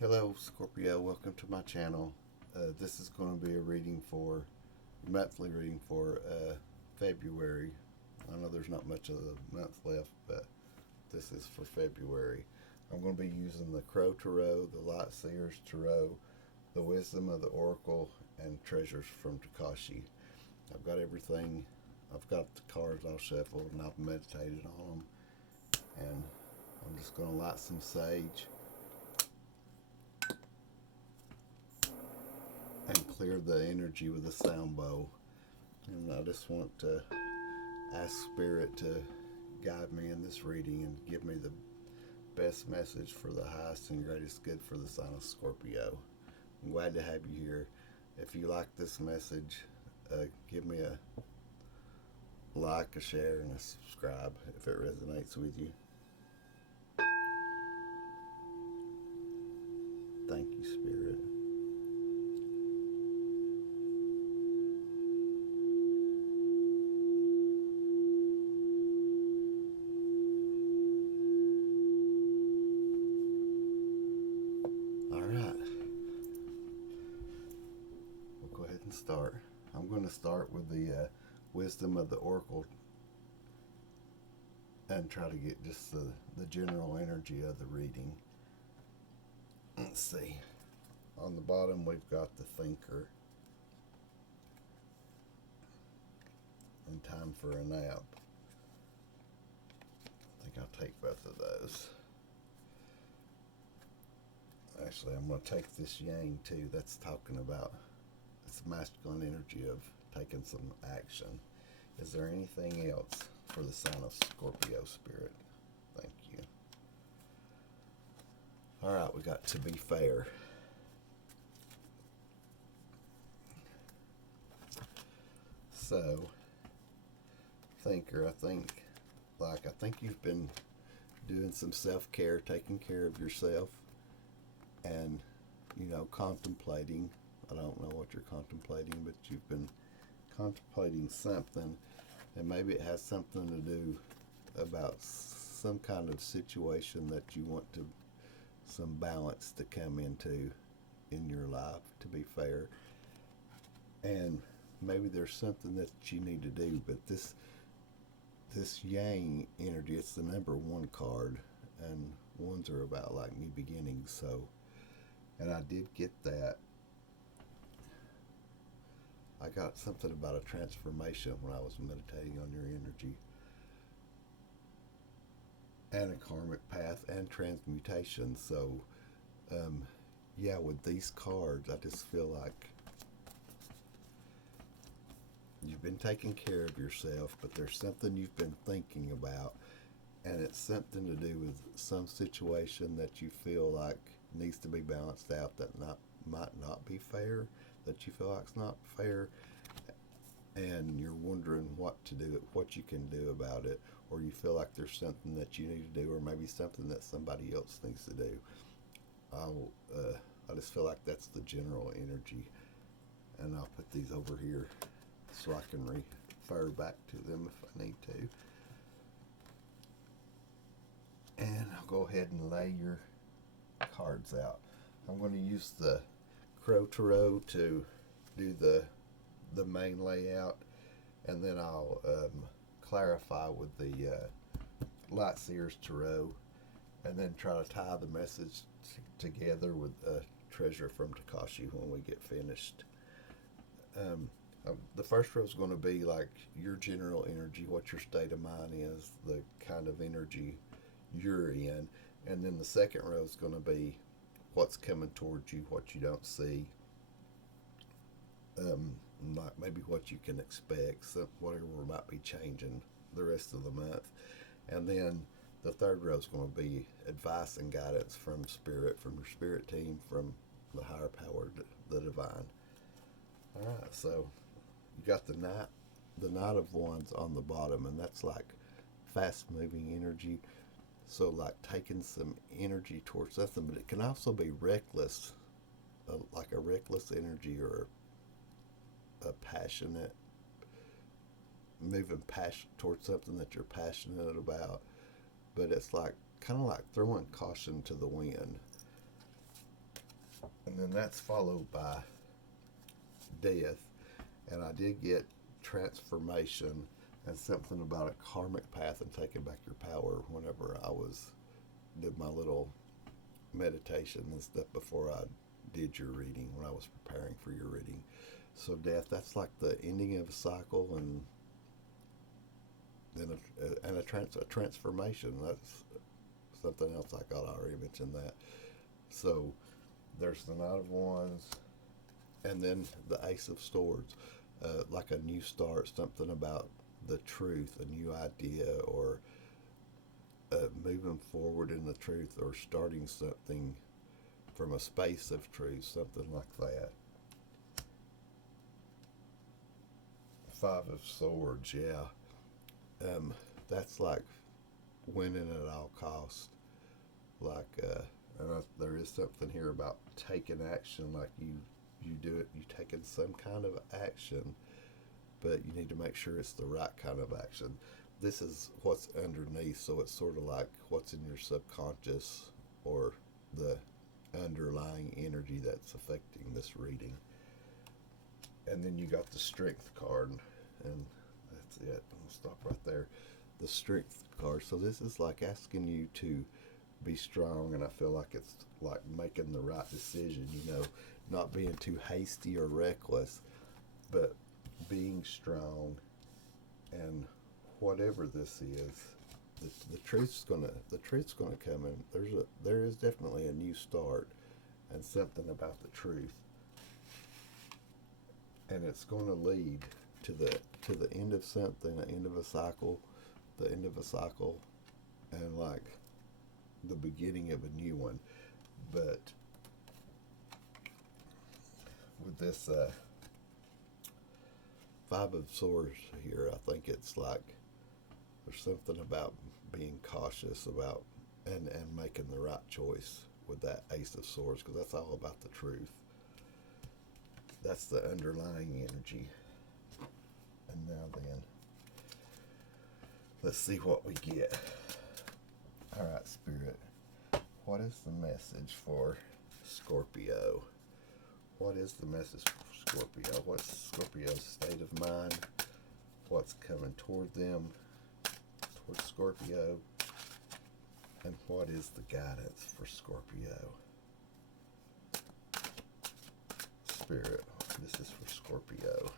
Hello, Scorpio. Welcome to my channel. This is going to be a monthly reading for February. I know there's not much of the month left, but this is for February. I'm going to be using the Crow Tarot, the Light Seers Tarot, the Wisdom of the Oracle, and Treasures from Takashi. I've got everything. I've got the cards all shuffled, and I've meditated on them. And I'm just going to light some sage and clear the energy with a sound bowl. And I just want to ask Spirit to guide me in this reading and give me the best message for the highest and greatest good for the sign of Scorpio. I'm glad to have you here. If you like this message, give me a like, a share, and a subscribe if it resonates with you. Thank you, Spirit. All right, we'll go ahead and start. I'm going to start with the Wisdom of the Oracle and try to get just the general energy of the reading. Let's see. On the bottom, we've got the Thinker and Time for a Nap. I think I'll take both of those. Actually, I'm going to take this Yang too. That's talking about it's masculine energy of taking some action. Is there anything else for the sign of Scorpio, Spirit? Thank you. All right, we got To Be Fair. So, Thinker, I think you've been doing some self-care, taking care of yourself, and, contemplating. I don't know what you're contemplating, but you've been contemplating something, and maybe it has something to do about some kind of situation that you want some balance to come into in your life, to be fair. And maybe there's something that you need to do, but this Yang energy, it's the number one card, and ones are about like new beginnings. So, and I did get that. I got something about a transformation when I was meditating on your energy, and a karmic path and transmutation. So, yeah, with these cards, I just feel like you've been taking care of yourself, but there's something you've been thinking about, and it's something to do with some situation that you feel like needs to be balanced out, that might not be fair, that you feel like it's not fair, and you're wondering what to do, what you can do about it, or you feel like there's something that you need to do, or maybe something that somebody else needs to do. I just feel like that's the general energy, and I'll put these over here so I can refer back to them if I need to. And I'll go ahead and lay your cards out. I'm going to use the Crow Tarot to do the main layout, and then I'll clarify with the Light Seers Tarot, and then try to tie the message together with a Treasure from Takashi when we get finished. The first row is going to be like your general energy, what your state of mind is, the kind of energy you're in, and then the second row is going to be what's coming towards you, what you don't see, like maybe what you can expect, so whatever might be changing the rest of the month. And then the third row is going to be advice and guidance from Spirit, from your Spirit team, from the higher power, the divine. All right, so you got the Knight of Wands on the bottom, and that's like fast moving energy. So like taking some energy towards something, but it can also be reckless, like a reckless energy, or a passionate, moving passion towards something that you're passionate about. But it's like kind of like throwing caution to the wind. And then that's followed by death. And I did get transformation and something about a karmic path and taking back your power whenever I did my little meditation and stuff before I did your reading, when I was preparing for your reading. So death, that's like the ending of a cycle, and then a transformation. That's something else I got. I already mentioned that. So there's the Knight of Wands, and then the Ace of Swords, like a new start, something about the truth, a new idea, or moving forward in the truth, or starting something from a space of truth, something like that. Five of Swords, yeah. That's like winning at all cost. Like, there is something here about taking action, like you do it, you taking some kind of action, but you need to make sure it's the right kind of action. This is what's underneath, so it's sort of like what's in your subconscious, or the underlying energy that's affecting this reading. And then you got the Strength card, and that's it. I'll stop right there. The Strength card. So this is like asking you to be strong, and I feel like it's like making the right decision, not being too hasty or reckless, but being strong. And whatever this is, the truth's gonna come in. There is definitely a new start, and something about the truth, and it's going to lead to the end of something, the end of a cycle, and like the beginning of a new one. But with this Five of Swords here, I think it's like there's something about being cautious about and making the right choice with that Ace of Swords, because that's all about the truth. That's the underlying energy. And now then, let's see what we get. All right, Spirit, what is the message for Scorpio? What is the message for Scorpio? What's Scorpio's state of mind? What's coming toward them, toward Scorpio? And what is the guidance for Scorpio? Spirit, this is for Scorpio.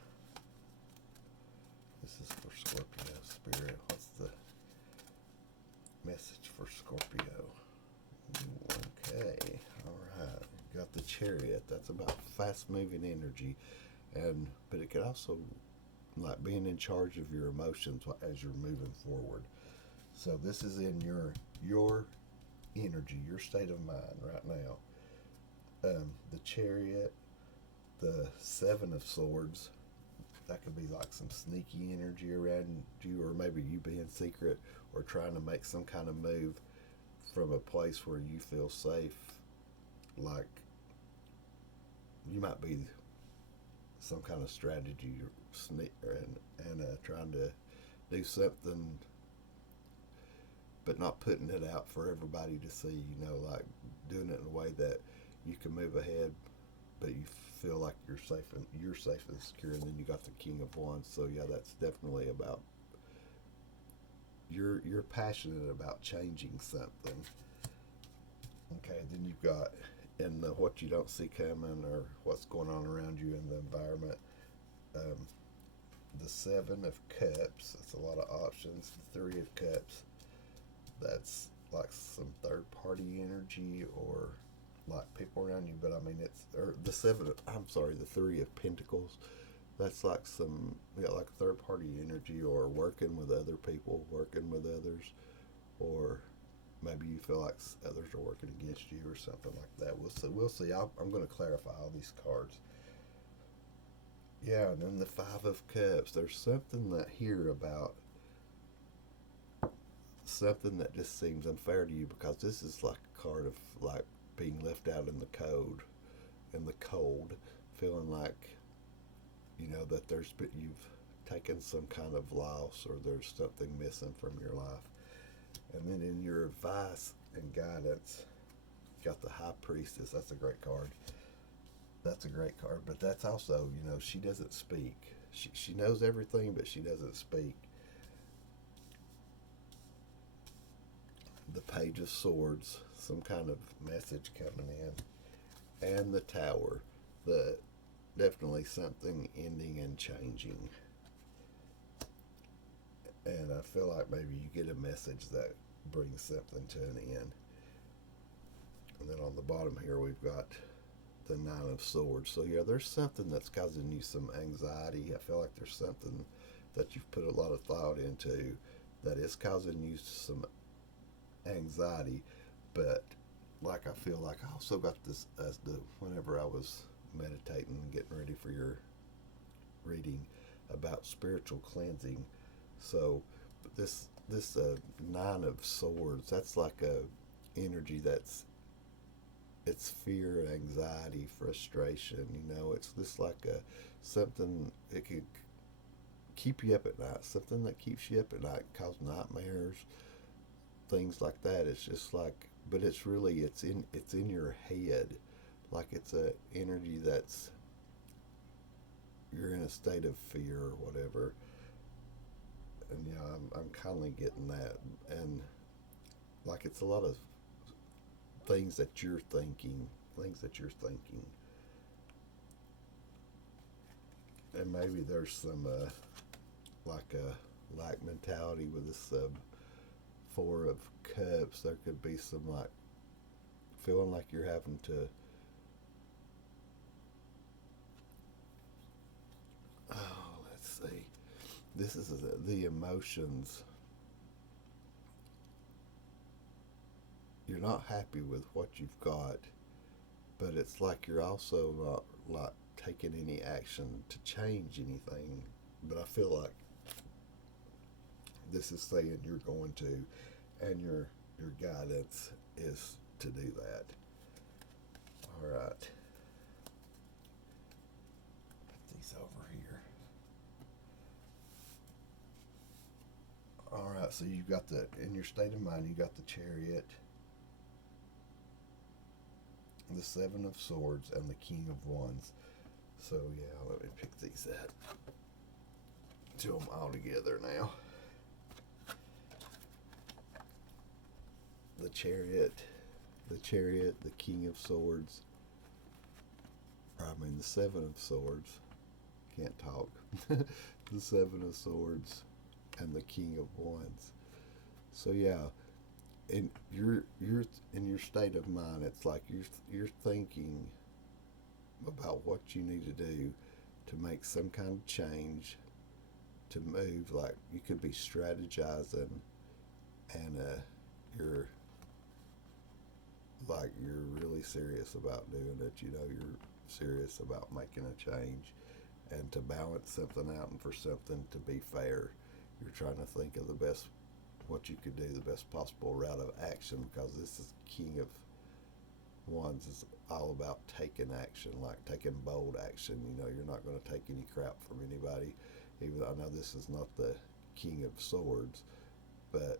This is for Scorpio. Spirit, what's the message for Scorpio? Okay, all right. Got the Chariot. That's about fast-moving energy, but it could also like being in charge of your emotions as you're moving forward. So this is in your energy, your state of mind right now. The Chariot, the Seven of Swords. That could be like some sneaky energy around you, or maybe you being secret, or trying to make some kind of move from a place where you feel safe. Like you might be some kind of strategy and trying to do something, but not putting it out for everybody to see. Like doing it in a way that you can move ahead, but you feel like you're safe and secure. And then you got the King of Wands. So yeah, that's definitely about you're passionate about changing something. Okay, then you've got in the what you don't see coming, or what's going on around you in the environment. The Seven of Cups. That's a lot of options. The Three of Cups. That's like some third party energy, or like people around you. But I mean, the Three of Pentacles. That's like like third party energy, or working with other people, working with others, or maybe you feel like others are working against you, or something like that. We'll see. I'm going to clarify all these cards. Yeah, and then the Five of Cups. There's something that here about something that just seems unfair to you, because this is like a card of like being left out in the cold, feeling like that you've taken some kind of loss, or there's something missing from your life. And then in your advice and guidance, got the High Priestess. That's a great card. That's a great card, but that's also, she doesn't speak. She knows everything, but she doesn't speak. The Page of Swords, some kind of message coming in, and the Tower, the definitely something ending and changing. And I feel like maybe you get a message that brings something to an end. And then on the bottom here, we've got the Nine of Swords. So, yeah, there's something that's causing you some anxiety. I feel like there's something that you've put a lot of thought into that is causing you some anxiety. But, like, I feel like I also got this as whenever I was meditating and getting ready for your reading about spiritual cleansing. So, this Nine of Swords, that's like a energy that's it's fear, anxiety, frustration. It's just like a something it could keep you up at night. Something that keeps you up at night, cause nightmares, things like that. It's just like, but it's in your head, like it's a energy that's you're in a state of fear or whatever. And I'm kind of getting that, and like it's a lot of things that you're thinking, and maybe there's some like a lack mentality with this Four of Cups. There could be some like feeling like you're having to. Oh, let's see. This is the emotions. You're not happy with what you've got, but it's like you're also not like taking any action to change anything. But I feel like this is saying you're going to, and your guidance is to do that. All right. Put these over here. All right. So you've got in your state of mind, you got the Chariot, the Seven of Swords, and the King of Wands. So yeah, let me pick these up. Do them all together now. The Chariot, the King of Swords. The Seven of Swords. Can't talk. The Seven of Swords, and the King of Wands. So yeah, in you're in your state of mind. It's like you're thinking about what you need to do to make some kind of change, to move. Like you could be strategizing, and you're like you're really serious about doing it. You're serious about making a change, and to balance something out, and for something to be fair, you're trying to think of the best what you could do, the best possible route of action, because this is King of Wands is all about taking action, like taking bold action. You're not going to take any crap from anybody. Even though I know this is not the King of Swords, but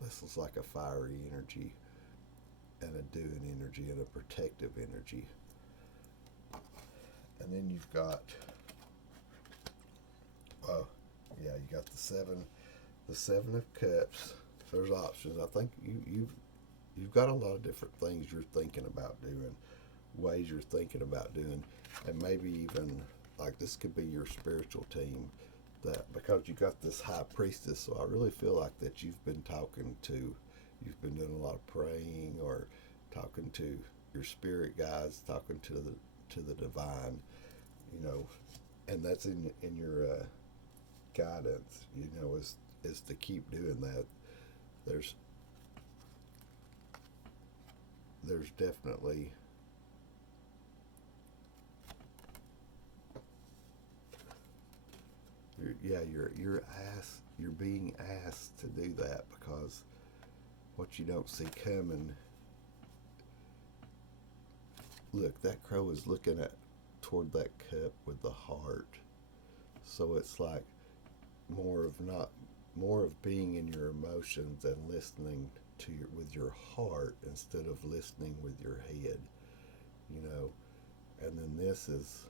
this is like a fiery energy, and a doing energy, and a protective energy. And then you've got, oh, yeah, you got the Seven of Cups. There's options. I think you've got a lot of different things you're thinking about doing, ways you're thinking about doing, and maybe even like this could be your spiritual team. That because you got this High Priestess, so I really feel like that you've been you've been doing a lot of praying, or talking to your spirit guides, talking to the divine, and that's in your guidance, is to keep doing that. There's definitely you're being asked to do that, because what you don't see coming. Look, that crow is looking at toward that cup with the heart. So it's like more of being in your emotions and listening with your heart instead of listening with your head, you know. And then this is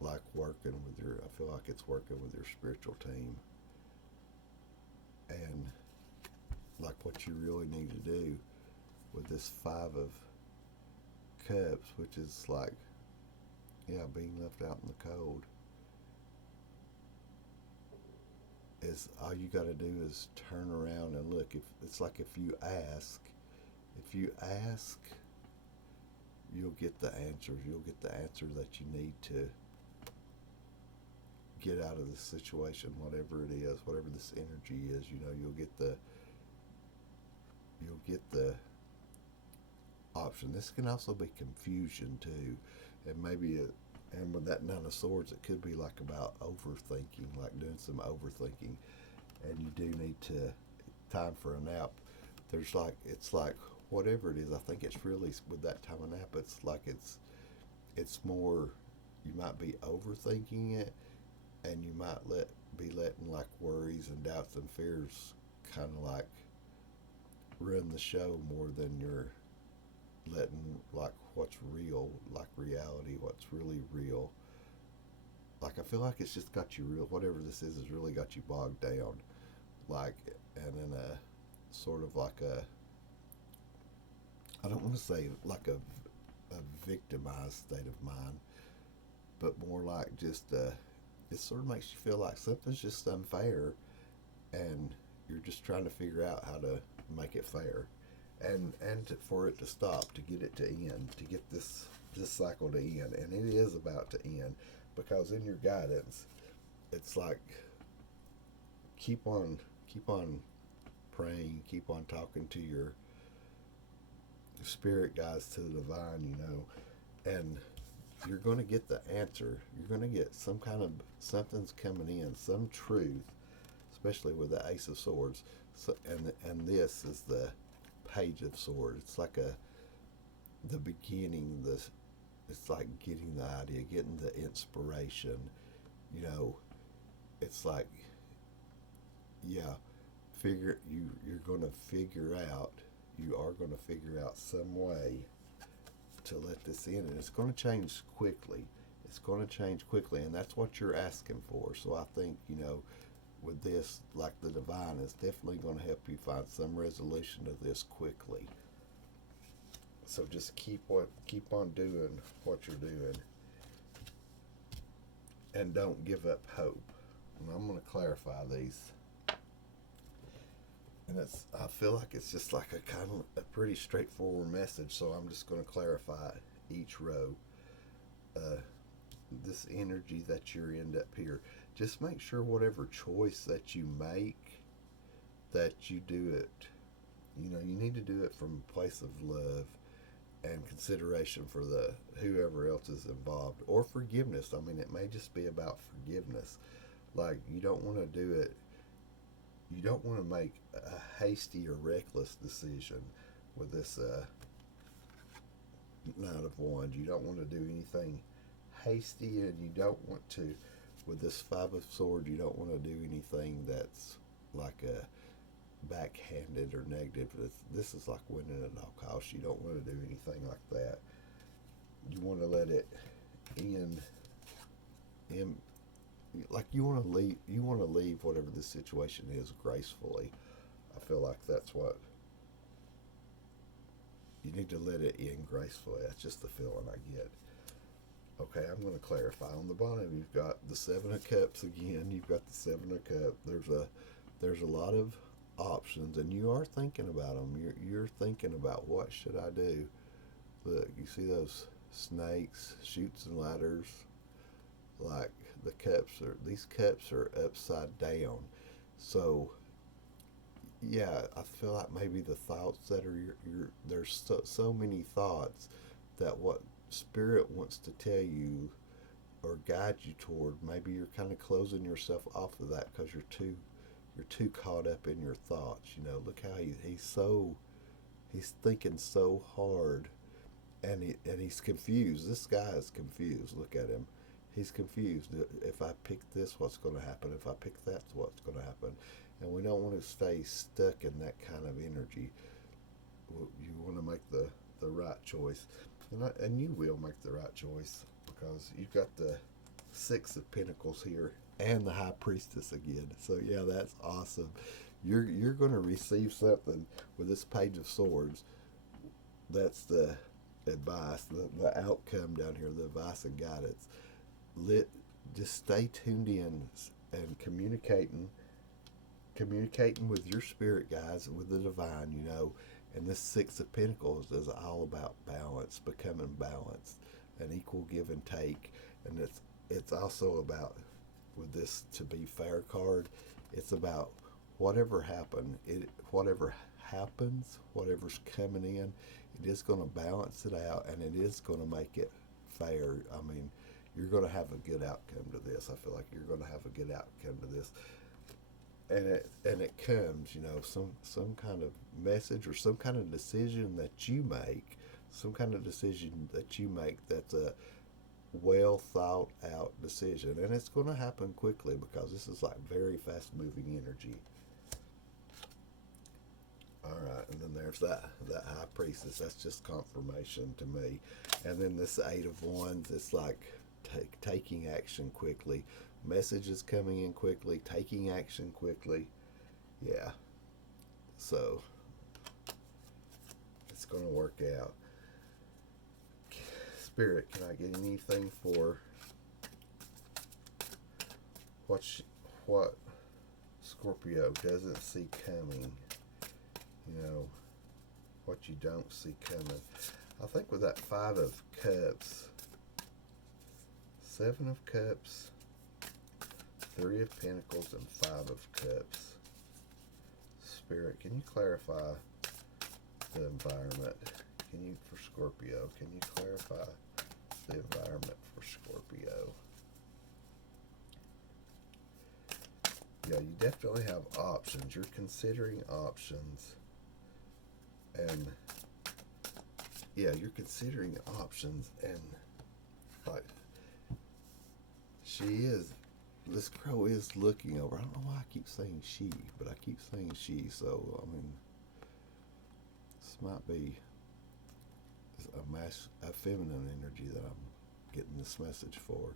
like working with your, I feel like it's working with your spiritual team. And like what you really need to do with this Five of Cups, which is like, yeah, being left out in the cold, is all you got to do is turn around and look. If it's like if you ask, you'll get the answers. You'll get the answer that you need to get out of this situation, whatever it is, whatever this energy is. You know, you'll get the option. This can also be confusion too, and maybe and with that Nine of Swords, it could be like about overthinking, like doing some overthinking, and you do need to time for a nap. There's like it's like whatever it is. I think it's really with that time of nap. It's more, you might be overthinking it, and you might be letting like worries and doubts and fears kind of like run the show more than you're letting like what's real, like reality, what's really real. Like I feel like it's just got you real. Whatever this is really got you bogged down, like, and in a sort of like a, I don't want to say like a victimized state of mind, but more like just it sort of makes you feel like something's just unfair, and you're just trying to figure out how to make it fair, for it to stop, to get it to end, to get this cycle to end, and it is about to end, because in your guidance, it's like keep on praying, keep on talking to your spirit guides, to the divine, you know, and you're going to get the answer. You're going to get some kind of something's coming in, some truth, especially with the Ace of Swords. So, and this is the Page of Swords. It's like the beginning. It's like getting the idea, getting the inspiration. You know, it's like, yeah, you're going to figure out. You are going to figure out some way to let this in, and it's going to change quickly. It's going to change quickly, and that's what you're asking for. So I think, you know, with this, like the divine is definitely going to help you find some resolution to this quickly. So just keep on doing what you're doing, and don't give up hope. And I'm going to clarify these. And I feel like it's just like a kind of a pretty straightforward message, so I'm just going to clarify each row. This energy that you're in up here, just make sure whatever choice that you make, that you do it, you know, you need to do it from a place of love and consideration for the whoever else is involved, or forgiveness. I mean, it may just be about forgiveness. Like, you don't want to do it, you don't want to make a hasty or reckless decision with this Nine of Wands. You don't want to do anything hasty, and you don't want to, with this Five of Swords, you don't want to do anything that's like a backhanded or negative. This is like winning at all costs. You don't want to do anything like that. You want to let it end in, like you want to leave. You want to leave whatever the situation is gracefully. I feel like that's what you need, to let it end gracefully. That's just the feeling I get. Okay, I'm going to clarify. On the bottom, you've got the Seven of Cups again. You've got the Seven of Cups. There's a lot of options, and you are thinking about them. You're thinking about, what should I do? Look, you see those snakes, chutes and ladders. Like these cups are upside down. So yeah, I feel like maybe the thoughts that are there's so many thoughts, that what spirit wants to tell you or guide you toward, maybe you're kind of closing yourself off of that, because you're too caught up in your thoughts. You know, look how he's thinking so hard, and he's confused. This guy is confused. Look at him. He's confused. If I pick this, what's going to happen? If I pick that, what's going to happen? And we don't want to stay stuck in that kind of energy. You want to make the right choice. And you will make the right choice because you've got the Six of Pentacles here and the High Priestess again. So yeah, that's awesome. You're going to receive something with this Page of Swords. That's the advice, the outcome down here, the advice and guidance. Just stay tuned in and communicating with your spirit guides, with the divine, you know. And this Six of Pentacles is all about balance, becoming balanced, an equal give and take. And it's also about, with this To Be Fair card, it's about whatever happens, whatever's coming in, it is going to balance it out, and it is going to make it fair. I mean, you're going to have a good outcome to this. I feel like you're going to have a good outcome to this. And it comes, you know, some kind of message or some kind of decision that you make, that's a well thought out decision, and it's going to happen quickly because this is like very fast moving energy. All right, and then there's that High Priestess. That's just confirmation to me. And then this Eight of Wands, it's like taking action quickly. Messages coming in quickly, taking action quickly. Yeah. So it's going to work out. Spirit, can I get anything for what Scorpio doesn't see coming? You know, what you don't see coming. I think with that Five of Cups, Seven of Cups, Three of Pentacles, and Five of Cups. Spirit, can you clarify the environment? Can you, for Scorpio, can you clarify the environment for Scorpio? Yeah, you definitely have options. You're considering options. And yeah, you're considering options, and like this crow is looking over. I don't know why I keep saying she, but I keep saying she. So I mean, this might be a feminine energy that I'm getting this message for.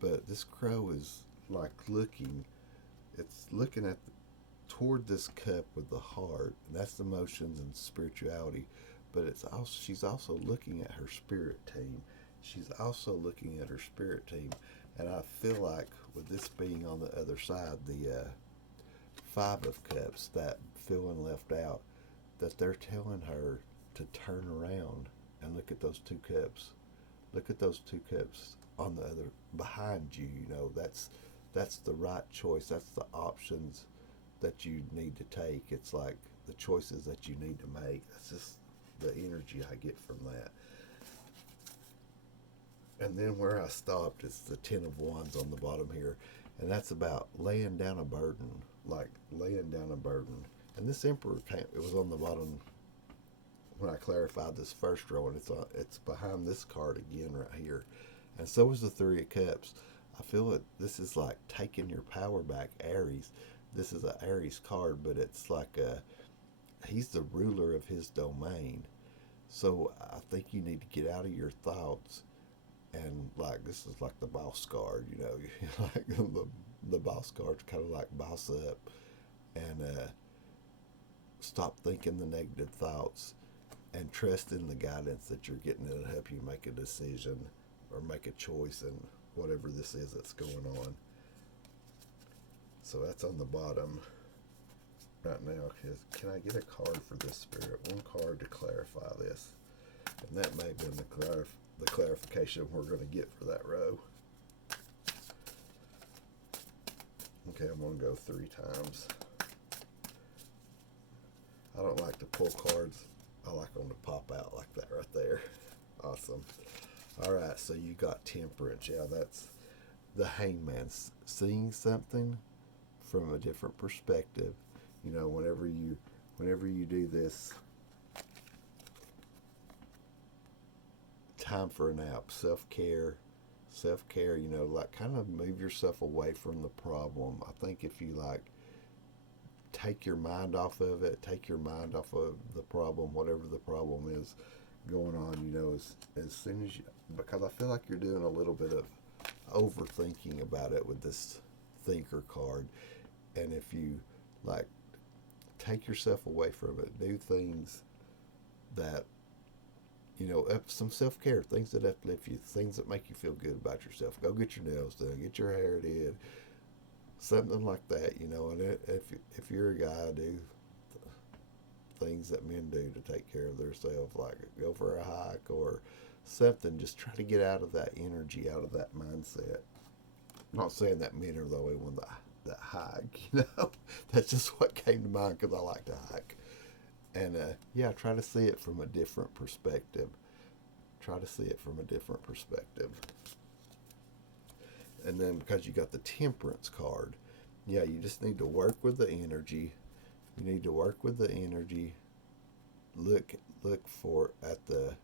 But this crow is like looking. It's looking toward this cup with the heart, and that's emotions and spirituality. But she's also looking at her spirit team. And I feel like with this being on the other side, the Five of Cups, that feeling left out, that they're telling her to turn around and look at those two cups. Look at those two cups on the other behind you. You know, that's the right choice. That's the options that you need to take. It's like the choices that you need to make. That's just the energy I get from that. And then where I stopped is the Ten of Wands on the bottom here, and that's about laying down a burden, And this Emperor it was on the bottom when I clarified this first row, and it's behind this card again right here, and so is the Three of Cups. I feel that this is like taking your power back, Aries. This is an Aries card, but it's like he's the ruler of his domain. So I think you need to get out of your thoughts, and like this is like the boss card, you know, like the boss card's kind of like boss up, and stop thinking the negative thoughts, and trust in the guidance that you're getting to help you make a decision or make a choice in whatever this is that's going on. So that's on the bottom right now. Can I get a card for this, Spirit? One card to clarify this. And that may have been the clarification we're going to get for that row. Okay, I'm going to go 3 times. I don't like to pull cards. I like them to pop out like that right there. Awesome. All right, so you got Temperance. Yeah, that's the Hangman. Seeing something from a different perspective. You know, whenever you do this, time for a nap, self-care, you know, like kind of move yourself away from the problem. I think if you like take your mind off of it, take your mind off of the problem, whatever the problem is, going on, you know, as soon as you, because I feel like you're doing a little bit of overthinking about it with this thinker card. And if you like take yourself away from it, do things that, you know, some self care, things that uplift you, things that make you feel good about yourself. Go get your nails done, get your hair did, something like that, you know. And if you're a guy, do things that men do to take care of themselves, like go for a hike or something. Just try to get out of that energy, out of that mindset. I'm not saying that men are the only one that hike, you know. That's just what came to mind because I like to hike. And yeah, try to see it from a different perspective. Try to see it from a different perspective. And then because you got the temperance card, yeah, you just need to work with the energy. You need to work with the energy. Look for at the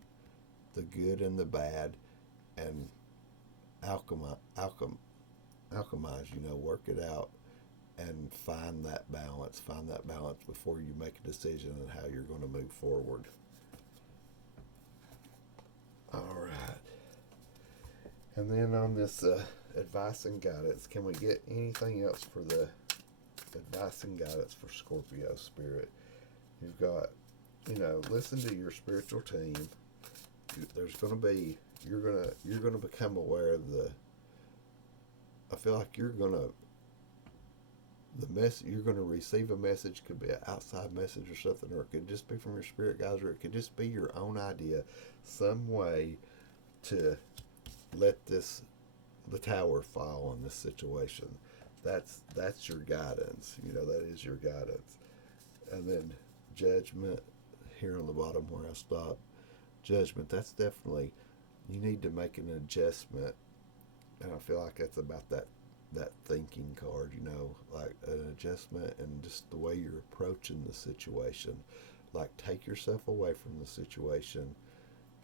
good and the bad, and alchemize. You know, work it out and find that balance. Find that balance before you make a decision on how you're going to move forward. All right. And then on this advice and guidance, can we get anything else for the advice and guidance for Scorpio spirit? You've got, you know, listen to your spiritual team. There's going to be, you're going to become aware of the, I feel like you're going to, you're going to receive a message, could be an outside message or something, or it could just be from your spirit guides, or it could just be your own idea, some way to let the tower fall on this situation. That's your guidance. You know, that is your guidance. And then judgment, here on the bottom where I stopped, judgment, that's definitely, you need to make an adjustment. And I feel like that's about that thinking card, you know, like an adjustment and just the way you're approaching the situation. Like, take yourself away from the situation.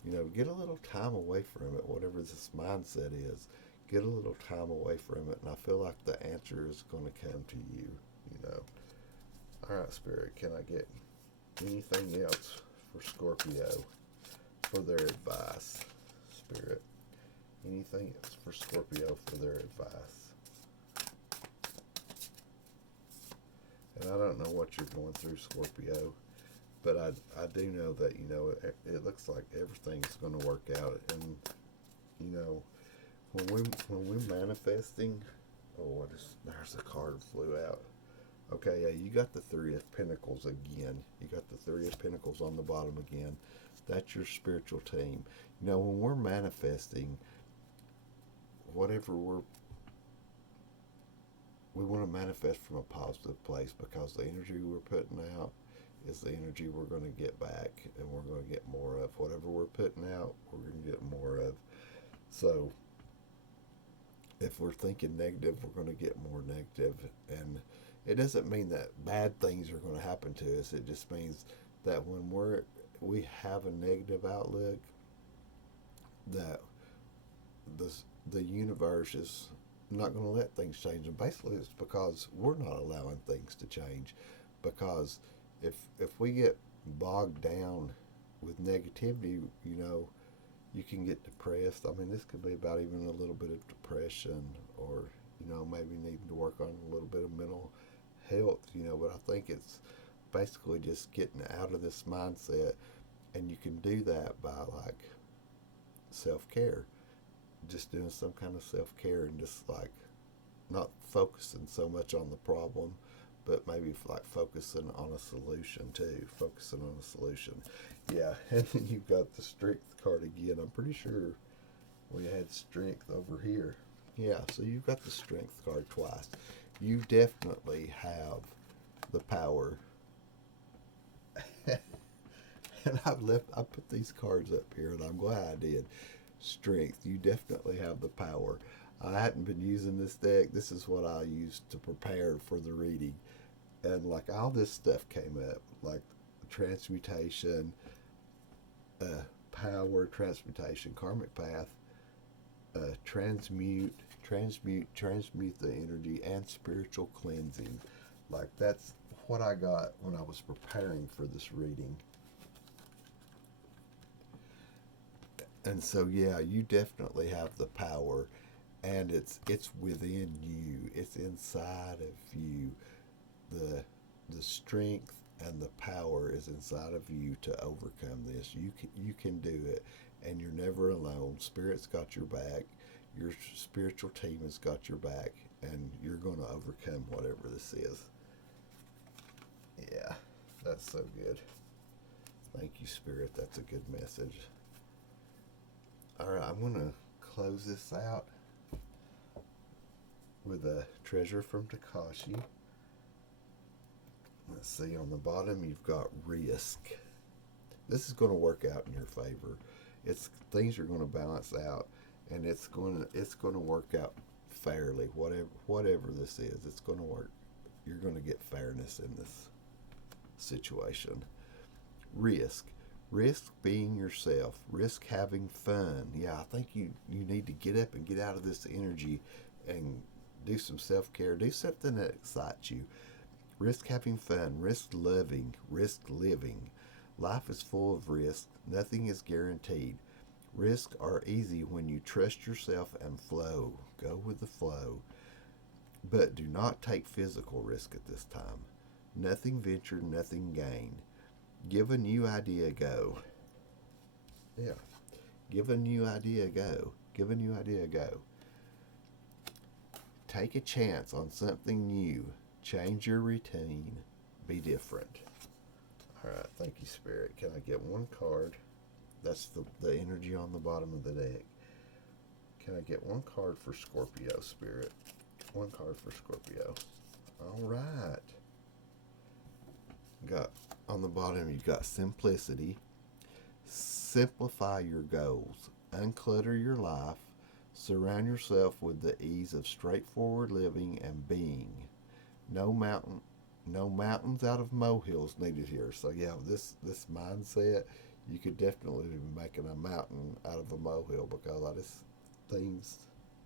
You know, get a little time away from it, whatever this mindset is. Get a little time away from it, and I feel like the answer is going to come to you, you know. All right, Spirit, can I get anything else for Scorpio for their advice? Spirit, anything else for Scorpio for their advice? And I don't know what you're going through, Scorpio, but I do know that, you know, it looks like everything's going to work out. And, you know, when we're manifesting, there's a card flew out. Okay, yeah, you got the Three of Pentacles again. You got the Three of Pentacles on the bottom again. That's your spiritual team. You know, when we're manifesting, whatever we want to manifest from a positive place, because the energy we're putting out is the energy we're going to get back, and we're going to get more of. Whatever we're putting out, we're going to get more of. So if we're thinking negative, we're going to get more negative. And it doesn't mean that bad things are going to happen to us. It just means that when we have a negative outlook, that the universe is not going to let things change. And basically it's because we're not allowing things to change. Because if we get bogged down with negativity, you know, you can get depressed. I mean, this could be about even a little bit of depression, or, you know, maybe needing to work on a little bit of mental health, you know. But I think it's basically just getting out of this mindset, and you can do that by, like, self-care, just doing some kind of self-care, and just, like, not focusing so much on the problem, but maybe like focusing on a solution too. Focusing on a solution. Yeah, and then you've got the Strength card again. I'm pretty sure we had Strength over here. Yeah, so you've got the Strength card twice. You definitely have the power. And I put these cards up here, and I'm glad I did. Strength, you definitely have the power. I hadn't been using this deck. This is what I used to prepare for the reading. And like all this stuff came up, like transmutation, power, transmutation, karmic path, transmute the energy, and spiritual cleansing. Like, that's what I got when I was preparing for this reading. And so yeah, you definitely have the power, and it's within you. It's inside of you. The strength and the power is inside of you to overcome this. You can do it, and you're never alone. Spirit's got your back. Your spiritual team has got your back, and you're going to overcome whatever this is. Yeah, that's so good. Thank you, Spirit. That's a good message. All right, I'm going to close this out with a treasure from Takashi. Let's see, on the bottom you've got risk. This is going to work out in your favor. It's things are going to balance out, and it's going to work out fairly. Whatever this is, it's going to work. You're going to get fairness in this situation. Risk being yourself. Risk having fun. Yeah, I think you need to get up and get out of this energy and do some self-care. Do something that excites you. Risk having fun. Risk loving. Risk living. Life is full of risk. Nothing is guaranteed. Risks are easy when you trust yourself and flow. Go with the flow. But do not take physical risk at this time. Nothing ventured, nothing gained. Give a new idea a go. Yeah. Give a new idea a go. Give a new idea a go. Take a chance on something new. Change your routine. Be different. All right. Thank you, Spirit. Can I get one card? That's the energy on the bottom of the deck. Can I get one card for Scorpio, Spirit? One card for Scorpio. All right. Got on the bottom, you've got simplicity. Simplify your goals. Unclutter your life. Surround yourself with the ease of straightforward living and being. No mountains out of molehills needed here. So yeah, this mindset, you could definitely be making a mountain out of a molehill, because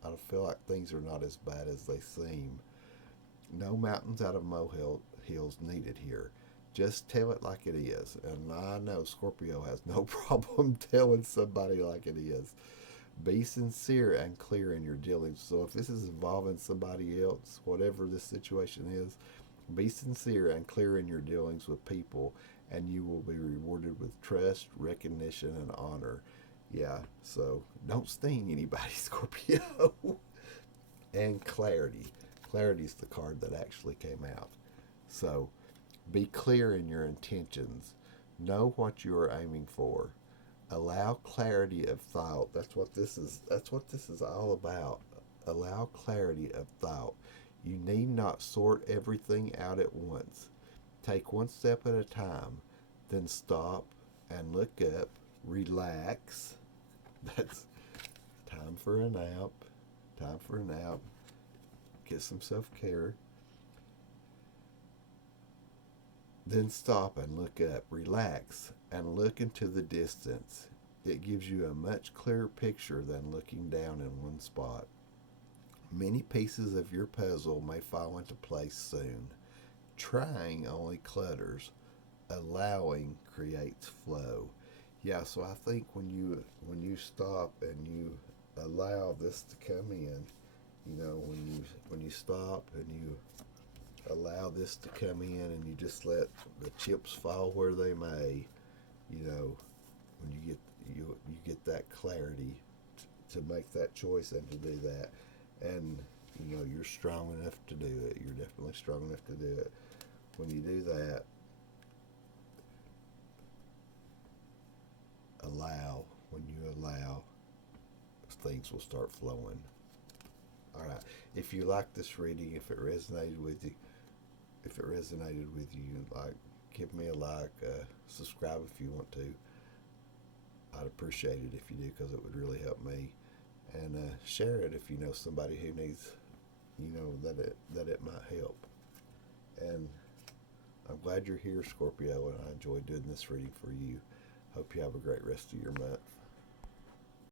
I feel like things are not as bad as they seem. No mountains out of molehills needed here. Just tell it like it is. And I know Scorpio has no problem telling somebody like it is. Be sincere and clear in your dealings. So if this is involving somebody else, whatever this situation is, be sincere and clear in your dealings with people, and you will be rewarded with trust, recognition, and honor. Yeah, so don't sting anybody, Scorpio. And clarity. Clarity is the card that actually came out. So be clear in your intentions. Know what you are aiming for. Allow clarity of thought. That's what this is all about. Allow clarity of thought. You need not sort everything out at once. Take one step at a time. Then stop and look up. Relax. That's time for a nap. Time for a nap. Get some self-care. Then stop and look up. Relax and look into the distance. It gives you a much clearer picture than looking down in one spot. Many pieces of your puzzle may fall into place soon. Trying only clutters. Allowing creates flow. Yeah, so I think when you stop and you allow this to come in, when you stop and you allow this to come in and you just let the chips fall where they may, when you get that clarity to make that choice and to do that, and you're strong enough to do it. You're definitely strong enough to do it. When you do that, when you allow, things will start flowing. All right. If you like this reading, if it resonated with you, like, give me a like, subscribe if you want to. I'd appreciate it if you do, because it would really help me. And share it if you know somebody who needs, that it might help. And I'm glad you're here, Scorpio, and I enjoyed doing this reading for you. Hope you have a great rest of your month.